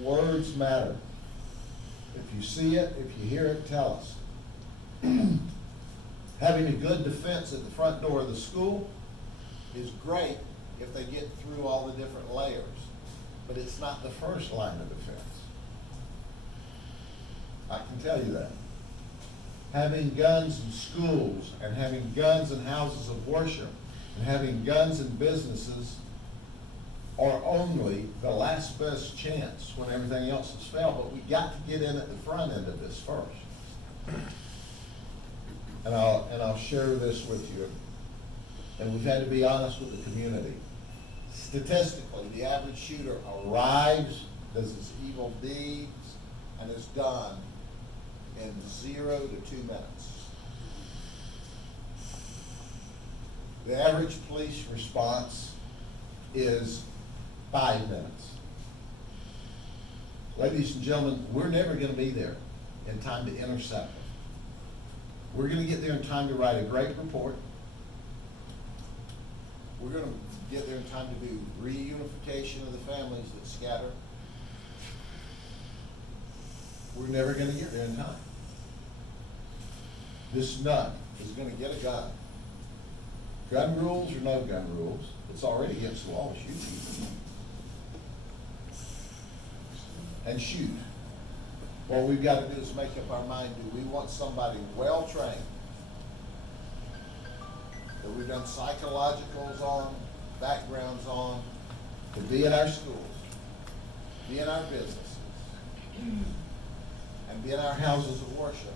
Words matter. If you see it, if you hear it, tell us. Having a good defense at the front door of the school is great if they get through all the different layers, but it's not the first line of defense. I can tell you that. Having guns in schools and having guns in houses of worship and having guns in businesses are only the last best chance when everything else has failed, but we got to get in at the front end of this first. And I'll share this with you. And we've had to be honest with the community. Statistically, the average shooter arrives, does his evil deeds, and is done in 0 to 2 minutes. The average police response is 5 minutes. Ladies and gentlemen, we're never going to be there in time to intercept them. We're going to get there in time to write a great report. We're going to get there in time to do reunification of the families that scatter. We're never going to get there in time. This nut is going to get a gun. Gun rules or no gun rules, it's already against the law to shoot people. And shoot. What we've got to do is make up our mind, do we want somebody well-trained, that we've done psychologicals on, backgrounds on, to be in our schools, be in our businesses, and be in our houses of worship,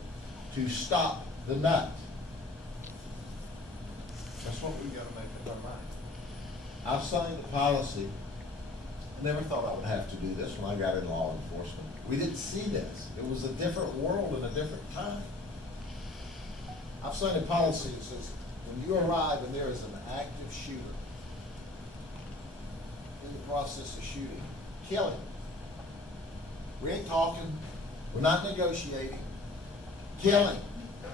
to stop the nut. That's what we've got to make up our mind. I've signed a policy. I never thought I would have to do this when I got in law enforcement. We didn't see this. It was a different world and a different time. I've signed a policy that says when you arrive and there is an active shooter in the process of shooting, kill him. We ain't talking. We're not negotiating. Kill him.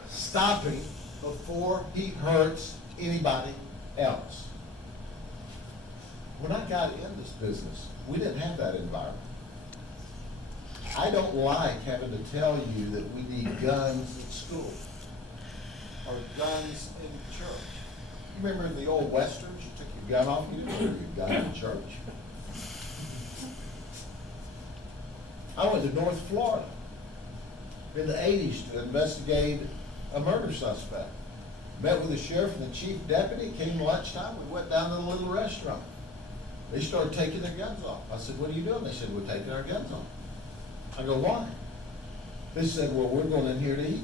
Stop him before he hurts anybody else. When I got in this business, we didn't have that environment. I don't like having to tell you that we need guns in school or guns in church. You remember in the old westerns, you took your gun off, you didn't wear your gun in church. I went to North Florida in the 80s to investigate a murder suspect. Met with the sheriff and the chief deputy, came lunchtime, we went down to the little restaurant. They started taking their guns off. I said, what are you doing? They said, we're taking our guns off. I go, why? They said, well, we're going in here to eat.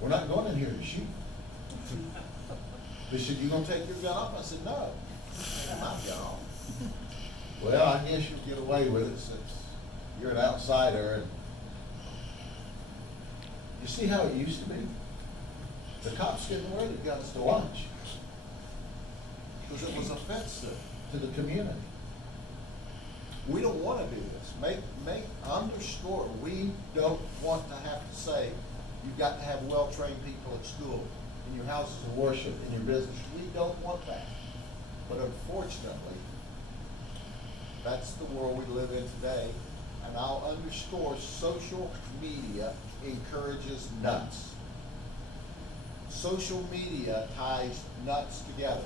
We're not going in here to shoot. They said, you going to take your gun off? I said, no. Take my gun off. Well, I guess you'll get away with it since you're an outsider. And you see how it used to be? The cops didn't wear the guns to lunch because it was offensive to the community. We don't want to do this. Underscore, we don't want to have to say, you've got to have well-trained people at school, in your houses of worship, in your business. We don't want that. But unfortunately, that's the world we live in today. And I'll underscore, social media encourages nuts. Social media ties nuts together.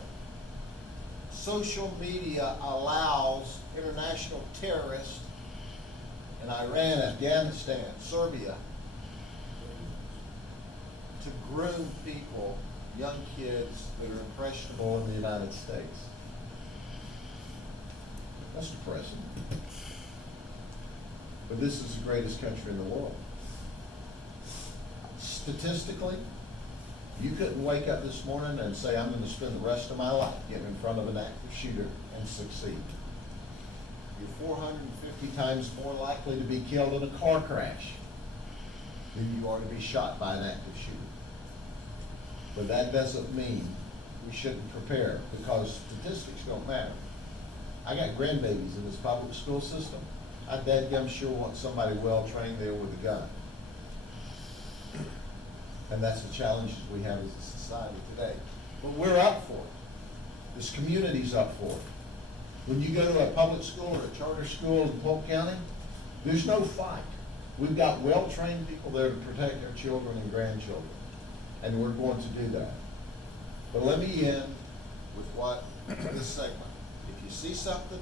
Social media allows international terrorists in Iran, Afghanistan, Serbia to groom people, young kids that are impressionable in the United States. That's depressing. But this is the greatest country in the world. Statistically, you couldn't wake up this morning and say, I'm going to spend the rest of my life getting in front of an active shooter and succeed. You're 450 times more likely to be killed in a car crash than you are to be shot by an active shooter. But that doesn't mean we shouldn't prepare, because statistics don't matter. I got grandbabies in this public school system. I dadgum sure want somebody well-trained there with a gun. And that's the challenges we have as a society today. But we're up for it. This community's up for it. When you go to a public school or a charter school in Polk County, There's no fight. We've got well-trained people there to protect our children and grandchildren, and we're going to do that. But let me end with this segment. If you see something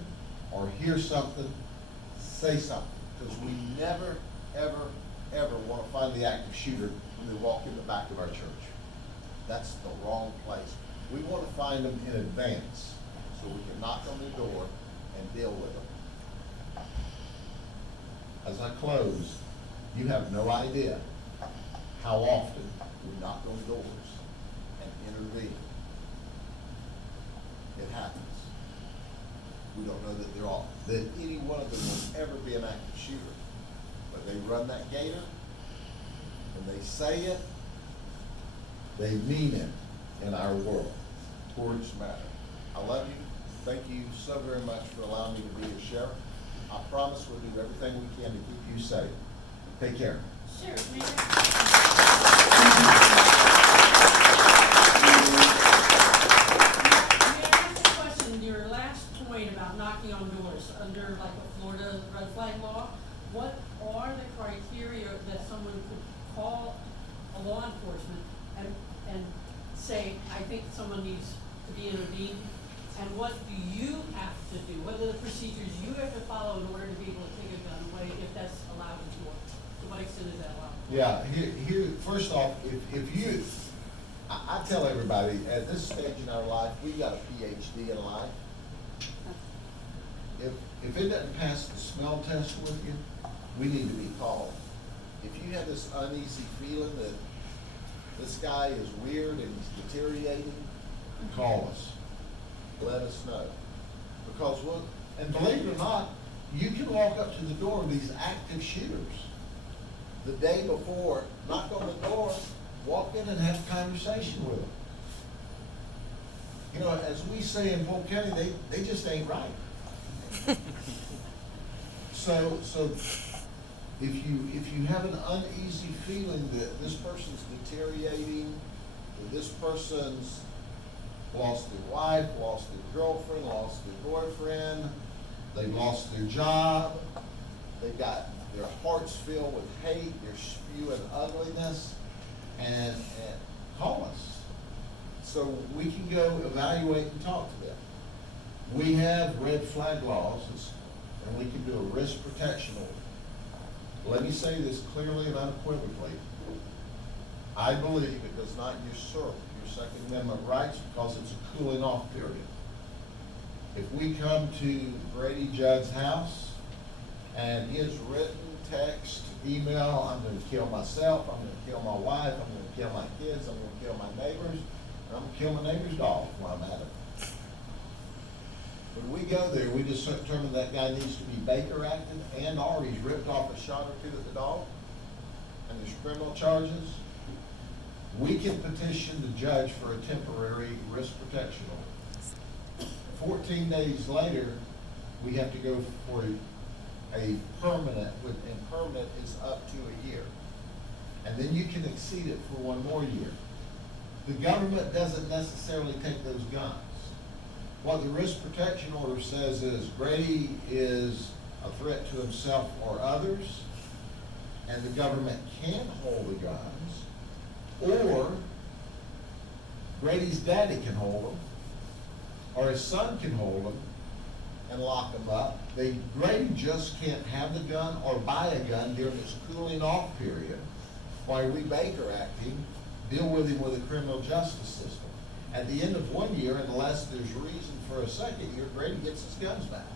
or hear something, say something, because we never, ever, ever want to find the active shooter when they walk in the back of our church. That's the wrong place. We want to find them in advance so we can knock on their door and deal with them. As I close, you have no idea how often we knock on doors and intervene. It happens. We don't know that any one of them will ever be an active shooter. But they run that gator, and they say it, they mean it in our world. Words matter. I love you. Thank you so very much for allowing me to be your sheriff. I promise we'll do everything we can to keep you safe. Take care. Sheriff, may I ask a question? Your last point about knocking on doors under like a Florida red flag law, what are the criteria that someone could call a law enforcement and say, I think someone needs to be intervened? And what do you have to do? What are the procedures you have to follow in order to be able to take a gun away if that's allowed in Florida? To what extent is that allowed? Yeah, here, first off, if you, I tell everybody, at this stage in our life, we got a PhD in life. If it doesn't pass the smell test with you, we need to be called. If you have this uneasy feeling that this guy is weird and he's deteriorating, call us. Let us know. Because and believe it or not, you can walk up to the door of these active shooters the day before, knock on the door, walk in and have a conversation with them. You know, as we say in Polk County, they just ain't right. So if you have an uneasy feeling that this person's deteriorating, that this person's lost their wife, lost their girlfriend, lost their boyfriend, they've lost their job, they've got their hearts filled with hate, they're spewing ugliness, and call us. So we can go evaluate and talk to them. We have red flag laws, and we can do a risk protection order. Let me say this clearly and unequivocally. I believe it does not usurp your Second Amendment rights because it's a cooling off period. If we come to Grady Judd's house and he has written, text, email, I'm going to kill myself, I'm going to kill my wife, I'm going to kill my kids, I'm going to kill my neighbors, and I'm going to kill my neighbor's dog while I'm at it. When we go there, we just determine that guy needs to be Baker acted and or he's ripped off a shot or two at the dog, and there's criminal charges. We can petition the judge for a temporary risk protection order. 14 days later, we have to go for a permanent, and permanent is up to a year. And then you can exceed it for one more year. The government doesn't necessarily take those guns. What the risk protection order says is Grady is a threat to himself or others, and the government can hold the guns, or Grady's daddy can hold them, or his son can hold them and lock them up. Grady just can't have the gun or buy a gun during this cooling off period while we Baker acting, deal with him with the criminal justice system. At the end of 1 year, unless there's reason for a second year, Grady gets his guns back.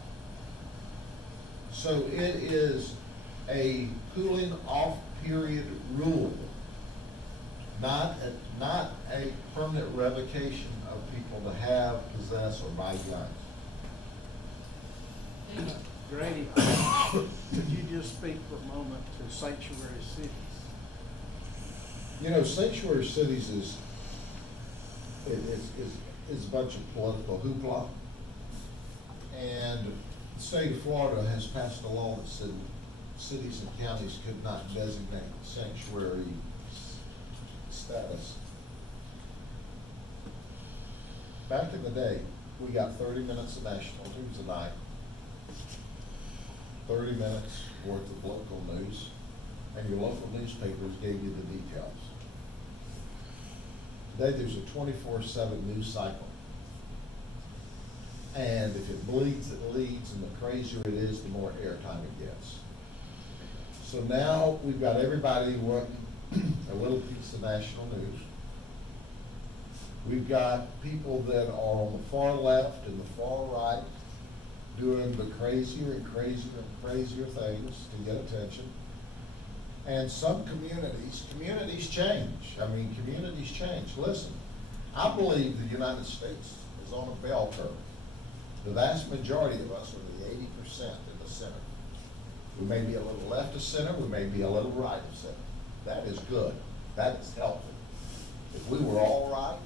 So it is a cooling off period rule, not a permanent revocation of people to have, possess, or buy guns. Grady, could you just speak for a moment to sanctuary cities? You know, sanctuary cities is a bunch of political hoopla. And the state of Florida has passed a law that said cities and counties could not designate sanctuary status. Back in the day, we got 30 minutes of national news a night. 30 minutes worth of local news, and your local newspapers gave you the details. Today, there's a 24/7 news cycle. And if it bleeds, it leads, and the crazier it is, the more airtime it gets. So now we've got everybody wanting a little piece of national news. We've got people that are on the far left and the far right doing the crazier and crazier and crazier things to get attention. And some communities change. I mean, communities change. Listen, I believe the United States is on a bell curve. The vast majority of us are the 80% in the center. We may be a little left of center, we may be a little right of center. That is good. That is healthy. If we were all right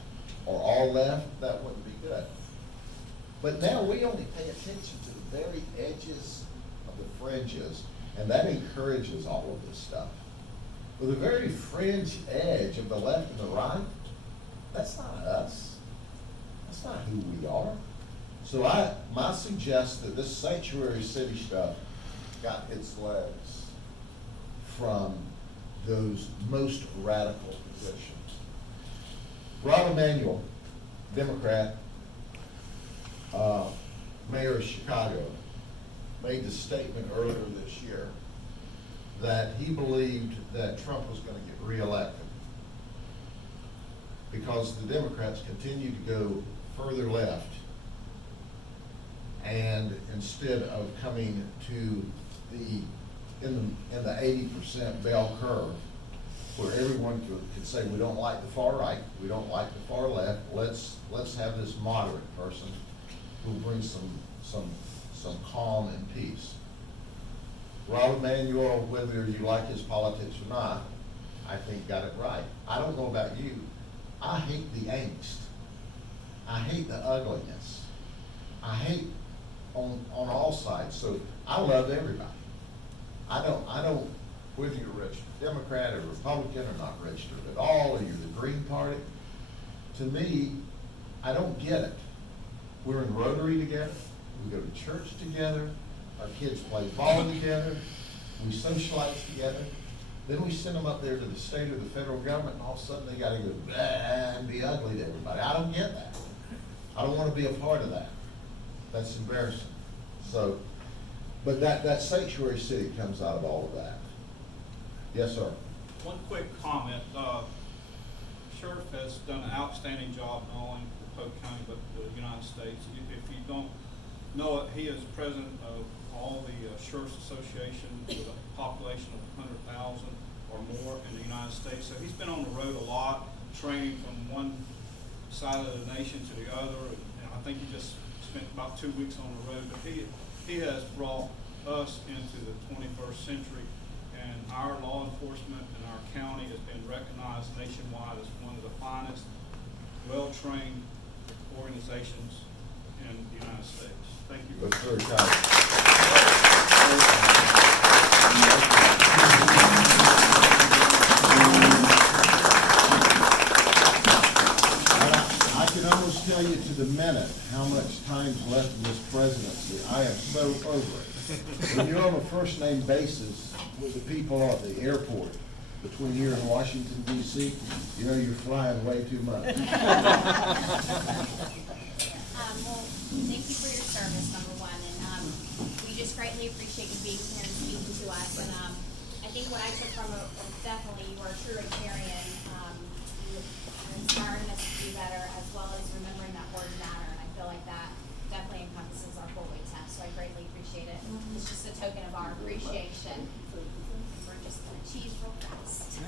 or all left, that wouldn't be good. But now we only pay attention to the very edges of the fringes, and that encourages all of this stuff. But the very fringe edge of the left and the right, that's not us. That's not who we are. So my suggest that this sanctuary city stuff got its legs from those most radical positions. Rahm Emanuel, Democrat, mayor of Chicago, made the statement earlier this year that he believed that Trump was going to get reelected because the Democrats continue to go further left, and instead of coming to in the 80% bell curve where everyone could say, we don't like the far right, we don't like the far left, let's have this moderate person who brings some calm and peace. Rahm Emanuel, whether you like his politics or not, I think got it right. I don't know about you. I hate the angst. I hate the ugliness. I hate on all sides. So I love everybody. I don't, whether you're a registered Democrat or Republican or not registered at all, or you're the Green Party, to me, I don't get it. We're in Rotary together, we go to church together, our kids play ball together, we socialize together, then we send them up there to the state or the federal government, and all of a sudden they gotta go blah and be ugly to everybody. I don't get that. I don't wanna be a part of that. That's embarrassing. So, but that sanctuary city comes out of all of that. Yes, sir. One quick comment. Sheriff has done an outstanding job not only for Polk County but the United States. If you don't know it, he is president of all the Sheriff's Association with a population of 100,000 or more in the United States. So he's been on the road a lot, training from one side of the nation to the other. And I think he just spent about 2 weeks on the road. But he has brought us into the 21st century, and our law enforcement in our county has been recognized nationwide as one of the finest, well-trained organizations in the United States. Thank you. That's very kind. I can almost tell you to the minute how much time's left in this presidency. I am so over it. When you're on a first name basis with the people at the airport between here and Washington, D.C., you know you're flying way too much. Well, thank you for your service, number one, and we just greatly appreciate you being here and speaking to us. And I think what I took from it was definitely you are a true Rotarian. You're inspiring us to do better, as well as remembering that words matter. And I feel like that definitely encompasses our full-weight test. So I greatly appreciate it. It's just a token of our appreciation. We're just going to cheese real fast.